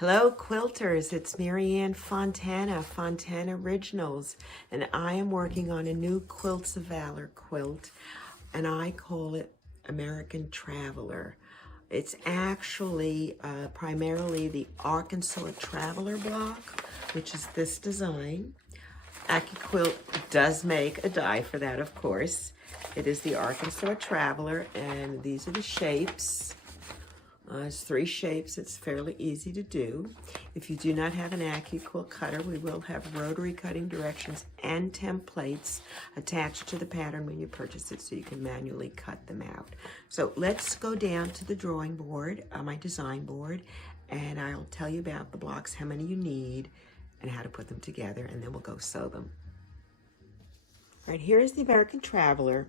Hello quilters, it's Marianne Fontana, Fontana Originals, and I am working on a new Quilts of Valor quilt, and I call it American Traveler. It's actually primarily the Arkansas Traveler block, which is this design. AccuQuilt does make a die for that, of course. It is the Arkansas Traveler, and these are the shapes. It's 3 shapes. It's fairly easy to do. If you do not have an AccuQuilt cutter, we will have rotary cutting directions and templates attached to the pattern when you purchase it so you can manually cut them out. So let's go down to the drawing board, my design board, and I'll tell you about the blocks, how many you need, and how to put them together, and then we'll go sew them. All right, here is the American Traveler,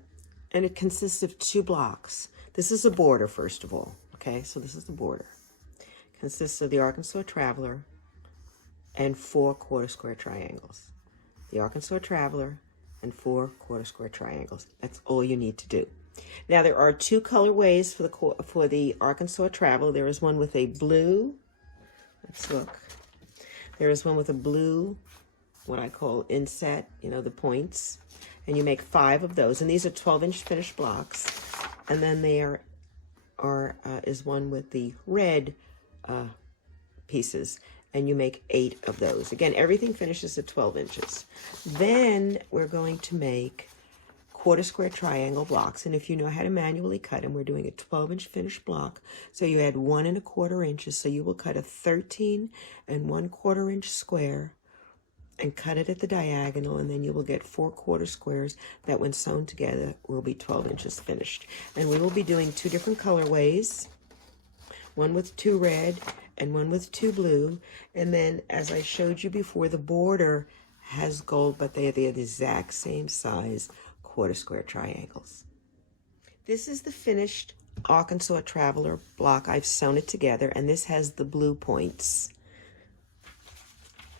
and it consists of 2 blocks. This is a border, first of all. Okay, so this is the border. Consists of the Arkansas Traveler and 4 quarter square triangles. The Arkansas Traveler and 4 quarter square triangles. That's all you need to do. Now there are 2 colorways for the Arkansas Traveler. There is one with a blue. Let's look. There is one with a blue, what I call inset. You know, the points, and you make 5 of those. And these are 12-inch finished blocks. And then there is one with the red pieces, and you make 8 of those. Again, everything finishes at 12 inches. Then we're going to make quarter square triangle blocks, and if you know how to manually cut them, we're doing a 12-inch finished block, so you add 1 1/4 inches, so you will cut a 13 1/4 inch square and cut it at the diagonal, and then you will get 4 quarter squares that when sewn together will be 12 inches finished. And we will be doing 2 different colorways, one with 2 red and one with 2 blue. And then, as I showed you before, the border has gold, but they're the exact same size quarter square triangles. This is the finished Arkansas Traveler block. I've sewn it together, and this has the blue points.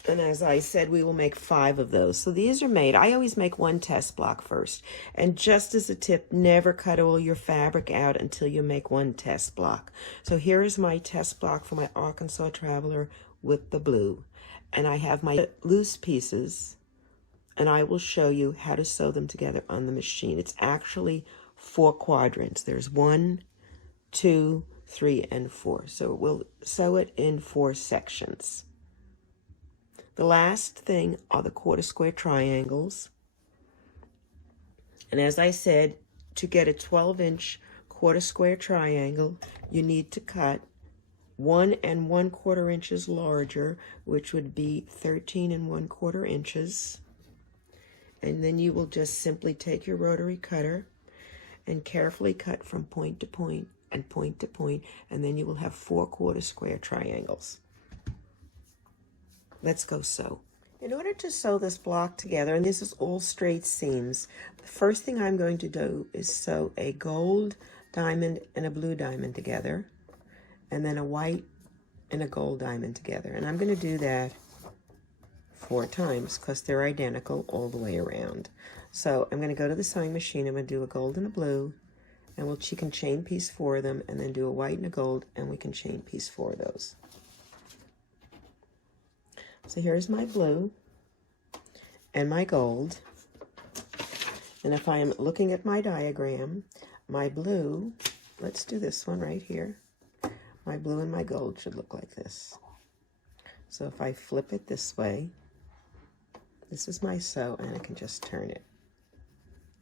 And as I said, we will make 5 of those. So these are made. I always make 1 test block first. And just as a tip, never cut all your fabric out until you make 1 test block. So here is my test block for my Arkansas Traveler with the blue. And I have my loose pieces, and I will show you how to sew them together on the machine. It's actually 4 quadrants. There's 1, 2, 3, and 4. So we'll sew it in 4 sections. The last thing are the quarter square triangles. And as I said, to get a 12-inch quarter square triangle, you need to cut 1 1/4 inches larger, which would be 13 1/4 inches. And then you will just simply take your rotary cutter and carefully cut from point to point and point to point, and then you will have 4 quarter square triangles. Let's go sew. In order to sew this block together, and this is all straight seams, the first thing I'm going to do is sew a gold diamond and a blue diamond together, and then a white and a gold diamond together. And I'm going to do that 4 times because they're identical all the way around. So I'm going to go to the sewing machine. I'm going to do a gold and a blue, and she can chain piece 4 of them, and then do a white and a gold, and we can chain piece 4 of those. So here's my blue and my gold. And if I am looking at my diagram, my blue, let's do this one right here. My blue and my gold should look like this. So if I flip it this way, this is my sew, and I can just turn it.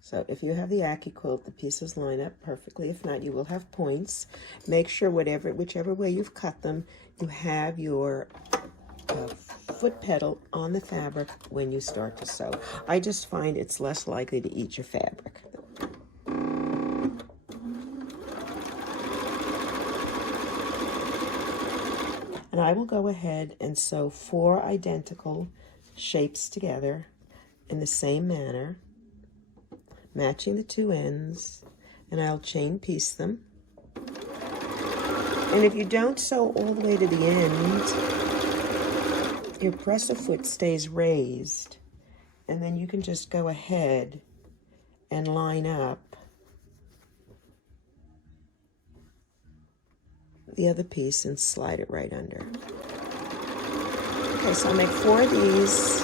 So if you have the AccuQuilt, the pieces line up perfectly. If not, you will have points. Make sure whichever way you've cut them, you have your foot pedal on the fabric when you start to sew. I just find it's less likely to eat your fabric. And I will go ahead and sew 4 identical shapes together in the same manner, matching the 2 ends, and I'll chain piece them. And if you don't sew all the way to the end, your presser foot stays raised, and then you can just go ahead and line up the other piece and slide it right under. Okay, so I'll make 4 of these,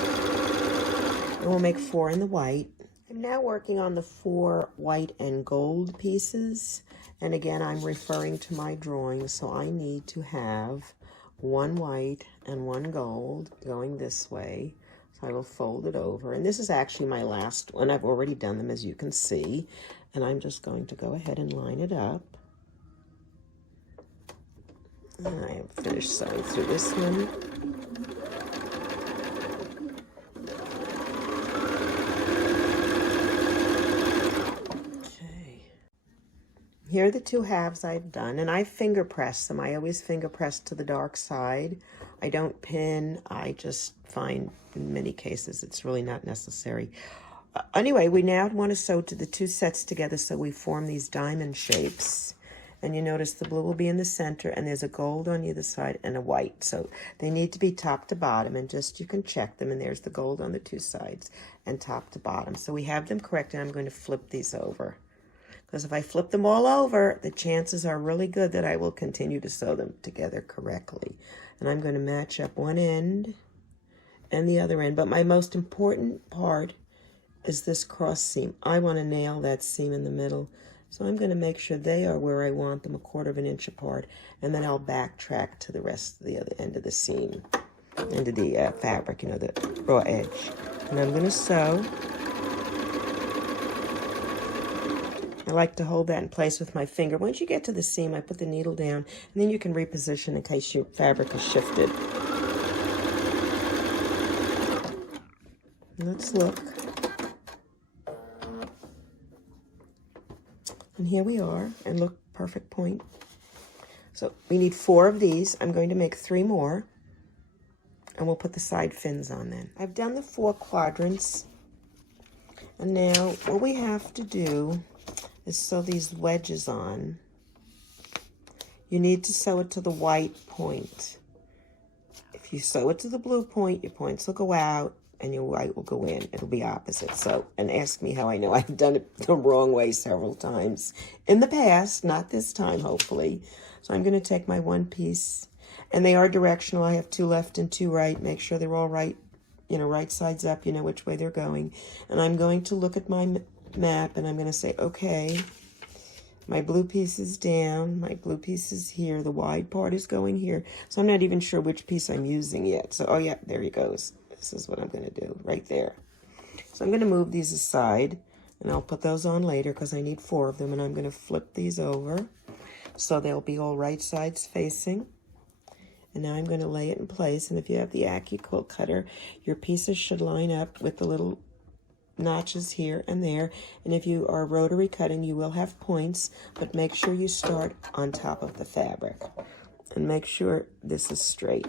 and we'll make 4 in the white. I'm now working on the 4 white and gold pieces, and again, I'm referring to my drawing, so I need to have 1 white and 1 gold going this way. So I will fold it over, and this is actually my last one. I've already done them, as you can see, and I'm just going to go ahead and line it up. And I have finished sewing through this one. Here are the 2 halves I've done, and I finger press them. I always finger press to the dark side. I don't pin. I just find in many cases it's really not necessary. Anyway, we now want to sew to the 2 sets together so we form these diamond shapes. And you notice the blue will be in the center, and there's a gold on either side and a white. So they need to be top to bottom, and just you can check them, and there's the gold on the 2 sides and top to bottom. So we have them correct, and I'm going to flip these over. Because if I flip them all over, the chances are really good that I will continue to sew them together correctly. And I'm going to match up one end and the other end. But my most important part is this cross seam. I want to nail that seam in the middle. So I'm going to make sure they are where I want them, 1/4 inch apart. And then I'll backtrack to the rest of the other end of the seam, end of the fabric, you know, the raw edge. And I'm going to sew. I like to hold that in place with my finger. Once you get to the seam, I put the needle down, and then you can reposition in case your fabric is shifted. Let's look. And here we are, and look, perfect point. So we need 4 of these. I'm going to make 3 more, and we'll put the side fins on then. I've done the 4 quadrants, and now what we have to do is sew these wedges on. You need to sew it to the white point. If you sew it to the blue point, your points will go out and your white will go in. It'll be opposite. So, and ask me how I know. I've done it the wrong way several times in the past, not this time, hopefully. So I'm going to take my 1 piece, and they are directional. I have 2 left and 2 right. Make sure they're all right, you know, right sides up, you know which way they're going. And I'm going to look at my map, and I'm going to say, okay, my blue piece is down, my blue piece is here, the wide part is going here. So I'm not even sure which piece I'm using yet. So, oh yeah, there he goes. This is what I'm going to do right there. So I'm going to move these aside, and I'll put those on later because I need 4 of them, and I'm going to flip these over so they'll be all right sides facing. And now I'm going to lay it in place, and if you have the Quilt cutter, your pieces should line up with the little notches here and there, and if you are rotary cutting, you will have points, but make sure you start on top of the fabric and make sure this is straight.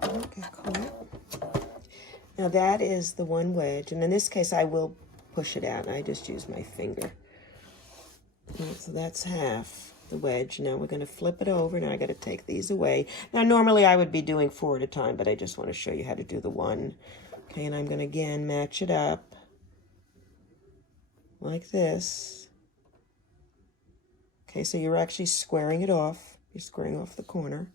Okay, cool. Now that is the 1 wedge, and in this case I will push it out, and I just use my finger. And so that's half the wedge. Now we're going to flip it over. Now I got to take these away. Now normally I would be doing 4 at a time, but I just want to show you how to do the 1. Okay, and I'm going to again match it up like this. Okay, so you're actually squaring it off. You're squaring off the corner.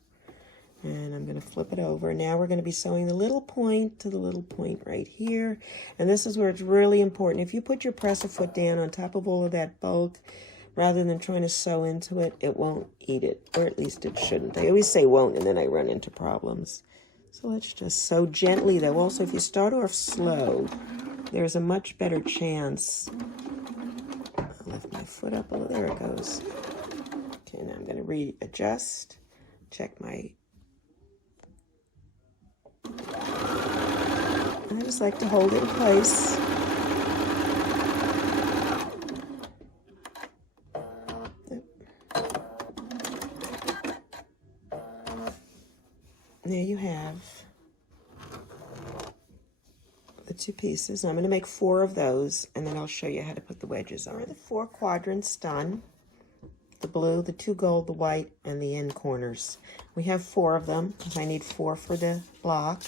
And I'm going to flip it over. Now we're going to be sewing the little point to the little point right here. And this is where it's really important. If you put your presser foot down on top of all of that bulk, rather than trying to sew into it, it won't eat it. Or at least it shouldn't. I always say won't, and then I run into problems. So let's just sew gently, though. Also, if you start off slow, there's a much better chance. I'll lift my foot up a little. There it goes. Okay, now I'm going to readjust. Check my... I just like to hold it in place. There you have the 2 pieces. I'm going to make 4 of those, and then I'll show you how to put the wedges on. The 4 quadrants done. the blue, the 2 gold, the white, and the end corners. We have 4 of them because I need 4 for the block.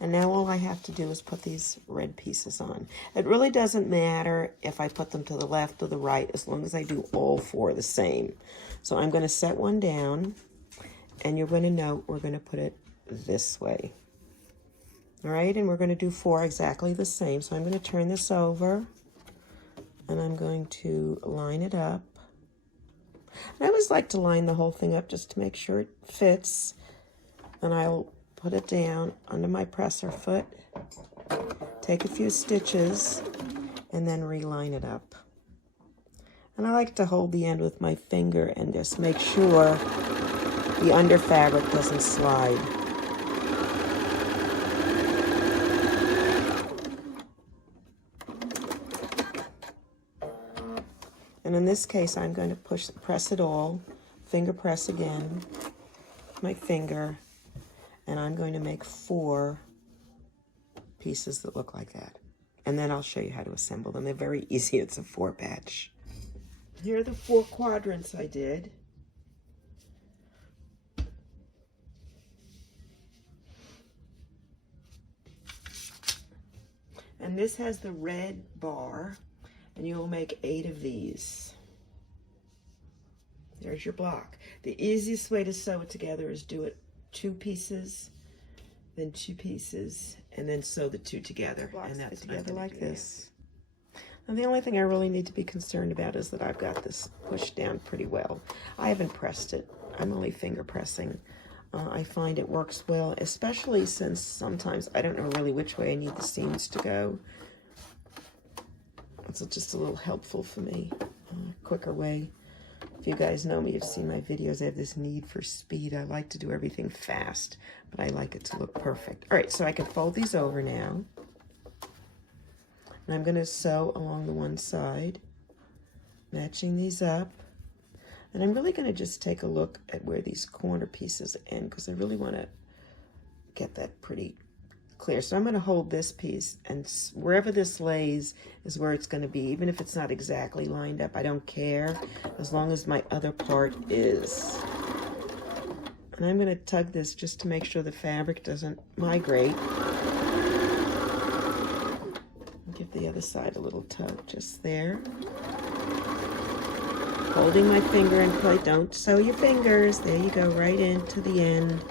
And now all I have to do is put these red pieces on. It really doesn't matter if I put them to the left or the right, as long as I do all 4 the same. So I'm going to set one down, and you're going to note we're going to put it this way. All right, and we're going to do 4 exactly the same. So I'm going to turn this over, and I'm going to line it up. And I always like to line the whole thing up just to make sure it fits. And I'll put it down under my presser foot, take a few stitches, and then reline it up. And I like to hold the end with my finger and just make sure the under fabric doesn't slide. And in this case, I'm going to press it all, finger press again, my finger, and I'm going to make 4 pieces that look like that. And then I'll show you how to assemble them. They're very easy. It's a 4 batch. Here are the 4 quadrants I did. And this has the red bar, and you'll make 8 of these. There's your block. The easiest way to sew it together is do it 2 pieces, then 2 pieces, and then sew the 2 together. And that's together like this. And the only thing I really need to be concerned about is that I've got this pushed down pretty well. I haven't pressed it. I'm only finger pressing. I find it works well, especially since sometimes I don't know really which way I need the seams to go. It's just a little helpful for me, quicker way. If you guys know me, you've seen my videos, I have this need for speed. I like to do everything fast, but I like it to look perfect. All right, so I can fold these over now. And I'm going to sew along the one side, matching these up. And I'm really going to just take a look at where these corner pieces end, because I really want to get that pretty clear. So I'm going to hold this piece, and wherever this lays is where it's going to be. Even if it's not exactly lined up, I don't care, as long as my other part is. And I'm going to tug this just to make sure the fabric doesn't migrate. Give the other side a little tug just there. Holding my finger in place. Don't sew your fingers. There you go, right into the end.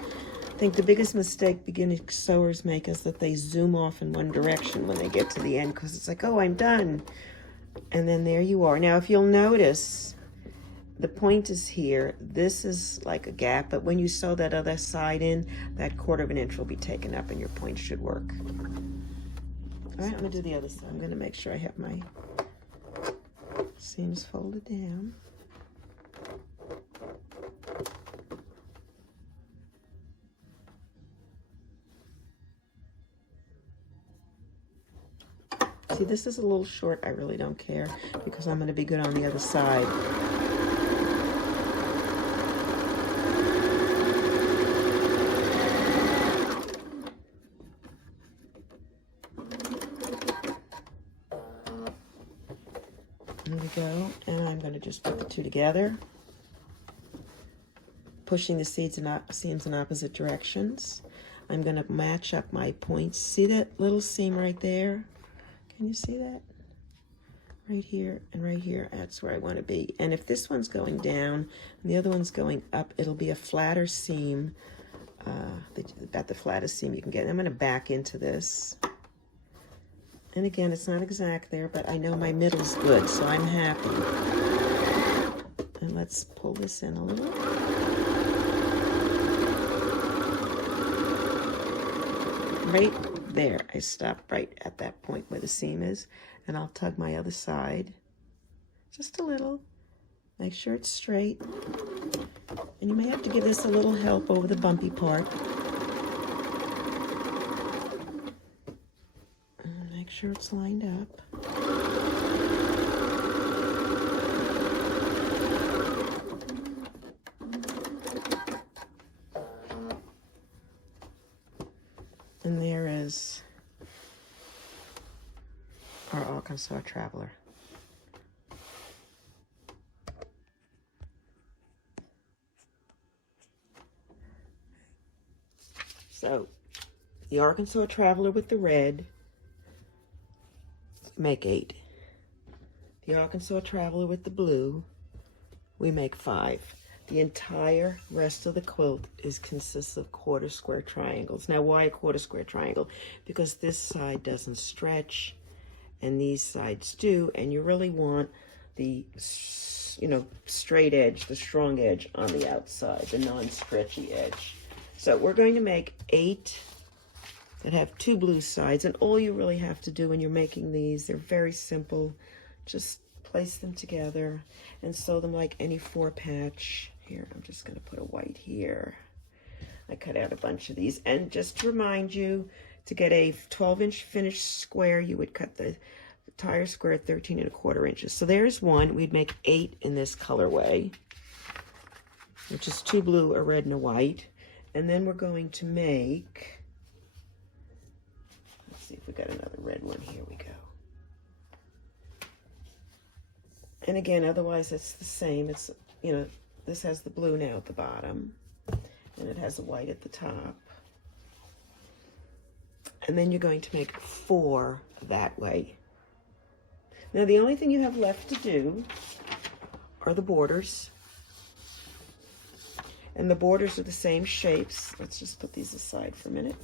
I think the biggest mistake beginning sewers make is that they zoom off in one direction when they get to the end, because it's like, oh, I'm done. And then there you are. Now, if you'll notice, the point is here. This is like a gap, but when you sew that other side in, that 1/4 inch will be taken up and your point should work. All right, I'm going to do the other side. I'm going to make sure I have my seams folded down. See, this is a little short. I really don't care, because I'm going to be good on the other side. There we go, and I'm going to just put the 2 together, pushing the seams in opposite directions. I'm going to match up my points. See that little seam right there? Can you see that? Right here and right here, that's where I want to be. And if this one's going down and the other one's going up, it'll be a flatter seam, about the flattest seam you can get. I'm going to back into this. And again, it's not exact there, but I know my middle's good, so I'm happy. And let's pull this in a little. Right there, I stop right at that point where the seam is, and I'll tug my other side just a little. Make sure it's straight. And you may have to give this a little help over the bumpy part. Make sure it's lined up. And there is our Arkansas Traveler. So the Arkansas Traveler with the red, make 8. The Arkansas Traveler with the blue, we make 5. The entire rest of the quilt consists of quarter square triangles. Now, why a quarter square triangle? Because this side doesn't stretch and these sides do, and you really want the, you know, straight edge, the strong edge on the outside, the non-stretchy edge. So we're going to make 8 that have 2 blue sides, and all you really have to do when you're making these, they're very simple. Just place them together and sew them like any 4-patch. Here, I'm just going to put a white here. I cut out a bunch of these. And just to remind you, to get a 12-inch finished square, you would cut the entire square at 13¼ inches. So there's one. We'd make 8 in this colorway, which is 2 blue, a red, and a white. And then we're going to make, let's see if we got another red one. Here we go. And again, otherwise it's the same. It's, you know, this has the blue now at the bottom, and it has the white at the top. And then you're going to make 4 that way. Now the only thing you have left to do are the borders. And the borders are the same shapes. Let's just put these aside for a minute.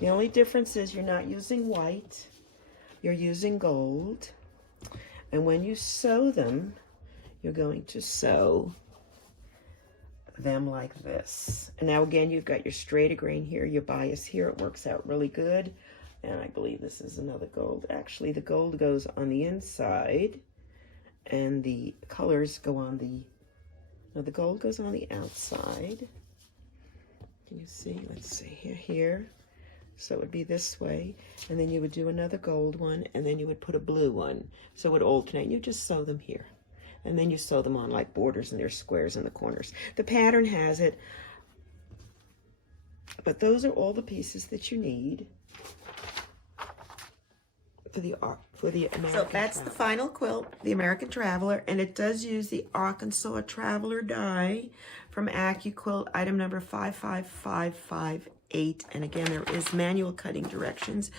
The only difference is you're not using white, you're using gold. And when you sew them, you're going to sew them like this. And now again, you've got your straighter grain here, your bias here. It works out really good. And I believe this is another gold. Actually, the gold goes on the inside and the colors go on the, no, the gold goes on the outside. Can you see? Let's see here. So it would be this way, and then you would do another gold one, and then you would put a blue one. So it would alternate. You just sew them here. And then you sew them on like borders, and there's squares in the corners. The pattern has it, but those are all the pieces that you need for the American So that's Traveler. The final quilt, the American Traveler, and it does use the Arkansas Traveler die from AccuQuilt, item number 55558. And again, there is manual cutting directions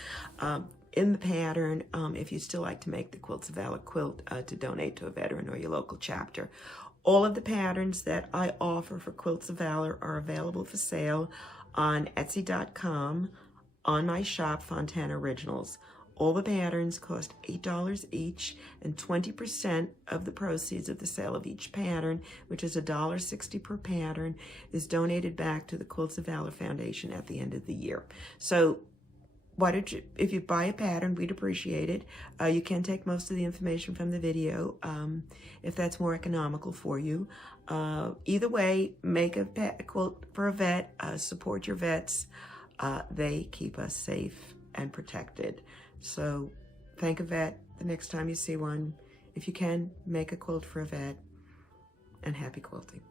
in the pattern if you still like to make the Quilts of Valor quilt to donate to a veteran or your local chapter. All of the patterns that I offer for Quilts of Valor are available for sale on Etsy.com, on my shop, Fontana Originals. All the patterns cost $8 each, and 20% of the proceeds of the sale of each pattern, which is $1.60 per pattern, is donated back to the Quilts of Valor Foundation at the end of the year. So why don't you, if you buy a pattern, we'd appreciate it. You can take most of the information from the video if that's more economical for you. Either way, make a quilt for a vet, support your vets. They keep us safe and protected. So thank a vet the next time you see one. If you can, make a quilt for a vet, and happy quilting.